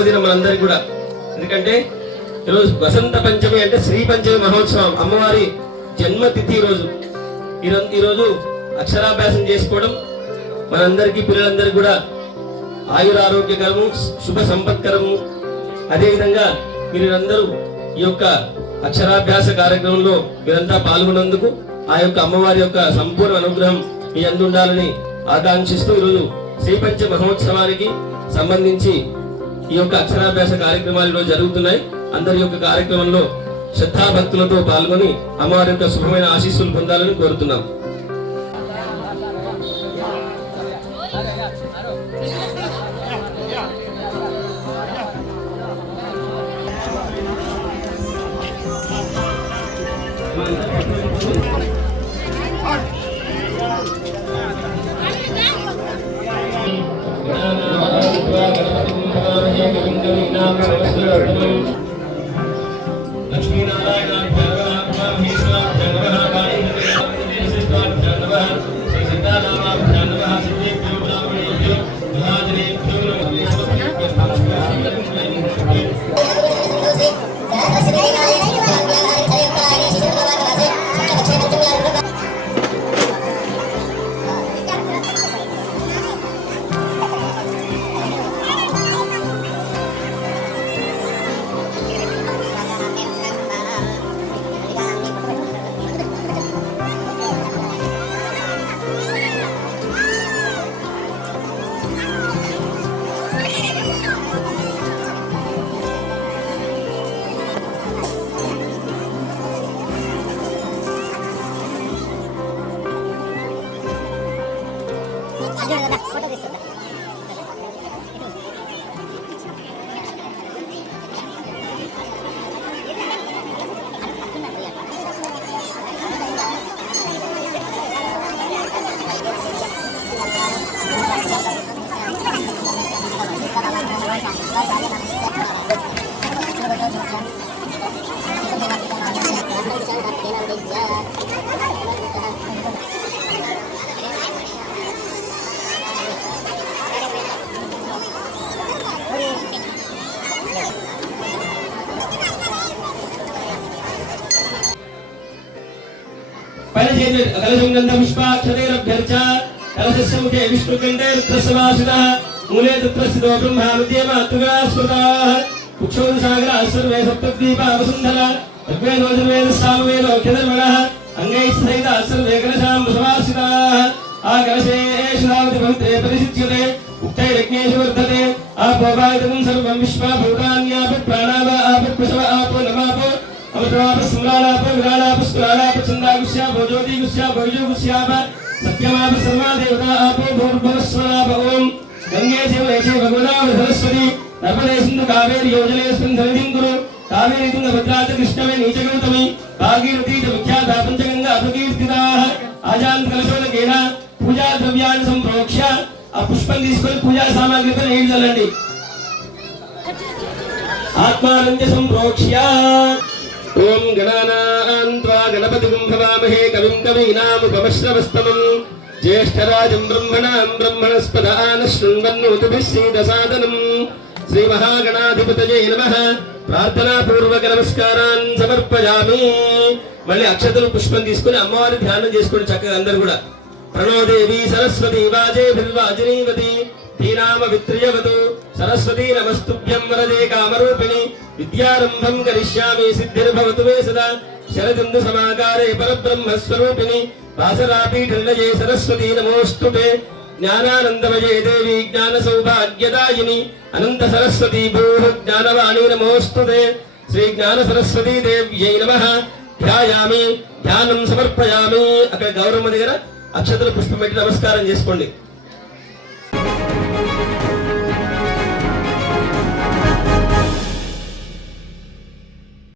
పర్వదినం మనందరికీ కూడా. ఎందుకంటే ఈరోజు వసంత పంచమి అంటే శ్రీ పంచమి మహోత్సవం, అమ్మవారి జన్మతిథి రోజు. ఈరోజు అక్షరాభ్యాసం చేసుకోవడం మనందరికీ, పిల్లలందరికీ కూడా ఆయురారోగ్యకరము, శుభ సంపత్కరము. అదేవిధంగా మీరందరూ ఈ యొక్క అక్షరాభ్యాస కార్యక్రమంలో మీరంతా పాల్గొన్నందుకు ఆ యొక్క అమ్మవారి యొక్క సంపూర్ణ అనుగ్రహం మీ అందు ఉండాలని ఆకాంక్షిస్తూ ఈరోజు శ్రీపంచ మహోత్సవానికి సంబంధించి ఈ యొక్క అక్షరాభ్యాస కార్యక్రమాలు ఈరోజు జరుగుతున్నాయి. అందరి యొక్క కార్యక్రమంలో శ్రద్ధాభక్తులతో పాల్గొని అమ్మవారి యొక్క శుభమైన ఆశీస్సులు పొందాలని కోరుతున్నాం. कलशं गन्ध पुष्पाक्षरैरभ्यर्च कलशस्य मुखे विष्णुकण्ठे रुद्रसमासितः मूले तत्र स्थितो ब्रह्मा विद्यमातुगा स्मृताः कुक्षोदसागराः सर्वे सप्तद्वीपा वसुन्धरा ऋग्वेदो सामवेदो अखिलर्वणः अङ्गैः सहिताः सर्वे कलशां समासिताः आकलशे श्रावति पवित्रे परिषिच्यते उक्तैर्यज्ञेषु वर्धते आपोपायतकं सर्वं विश्वा भूतान्यापत् प्राणाव आपत् पशव आपो नमापो अमृतवाप सम्राणाप विराणाप स्कुराणाप चन्दागुष्याप ज्योतिगुष्याप वैजोगुष्याप सत्यमाप सर्वा देवता आपो भूर्भुवस्वराप ओम गंगे चैव गोदावरी सरस्वती नर्मदे सिन्धु कावेरी योजनेऽस्मिन् सन्निधिं कुरु कावेरी तुङ्गभद्रा च कृष्णवे नीचगौतमी भागीरथी च विख्याता पञ्चगङ्गा अपकीर्तिताः आजान्तकलशोदकेन पूजा द्रव्याणि सम्प्रोक्ष्य आ पुष्पं తీసుకొని పూజా సామాగ్రితో నీళ్లు చల్లండి ఆత్మానంద సంప్రోక్ష్య ओम गणानान्त्वा गणपतिं भवामहे कविं कवीनामुपमश्रवस्तमं ज्येष्ठराजं ब्रह्मणां ब्रह्मणस्पदान शृण्वन्नोतिभिः सीदसादनं श्रीमहागणाधिपतये नमः प्रार्थना पूर्वक नमस्कारान् समर्पयामि మళ్ళీ అక్షతలు పుష్పం తీసుకొని అమ్మవారి ధ్యానం చేసుకొని చక్కగా అందరూ కూడా ప్రణో దేవి సరస్వతి వాజే బిల్వాజనీవతి ధీనామ విత్రియవతు सरस्वती नमस्तुभ्यं वरदे कामरूपिणी विद्यारंभं करिष्यामि सिद्धिर्भवतु मे सदा शरदिन्दु समाकारे परब्रह्म स्वरूपिणी वासरापीठनिलये सरस्वती नमोस्तुते ज्ञानानन्दमये देवी ज्ञानसौभाग्यदायिनी अनंत सरस्वती भूः ज्ञानवाणी नमोस्तुते श्री ज्ञान सरस्वती देव्यै नमः ध्यायामि ध्यानं समर्पयामि अక్కడ గౌరమ్మ దగ్గర అక్షతల పుష్పం పెట్టి నమస్కారం చేసుకోండి.